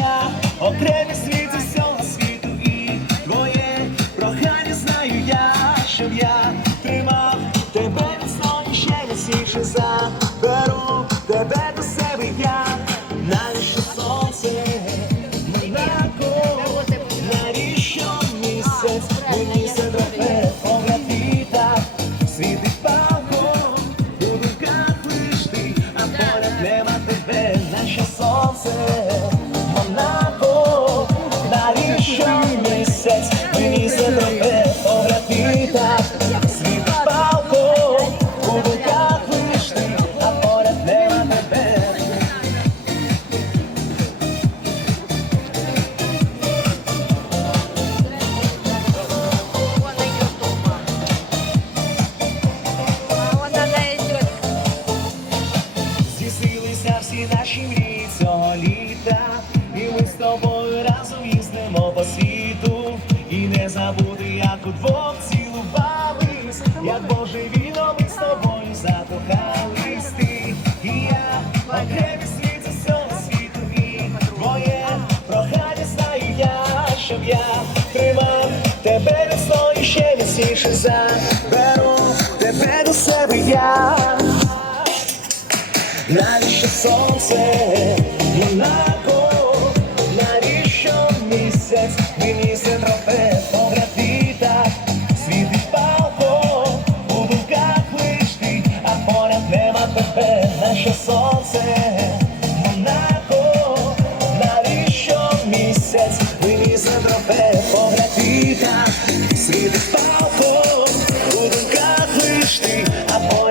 я. Окремі світ усього світу і твоє. Прохання знаю я, щоб я тримав тебе міцно і ще міцніше заберу тебе до себе я, навіщо сонце, Монако, навіщо місяць, мені все добре, погляд літа, світить палко, у думках лиш ти, а поряд нема тебе, наше сонце, наші мрії цього літа, і ми з тобою разом їздимо по світу. І не забути, як удвох цілувались, як Боже віно ми з тобою закохались. Ти і я, окремі світ з усього світу, і твоє прохання знаю я, щоб я тримав тебе і ще міцніше заберу. Тебе до себе я навіщо сонце Монако, навіщо місяць? Винісе трофе Пографіта, світить палко, у думках лиш ти, а поряд нема тебе, наше сонце Монако, навіщо місяць? Винісе трофе Пографіта, світить палко, у думках лиш ти, а поряд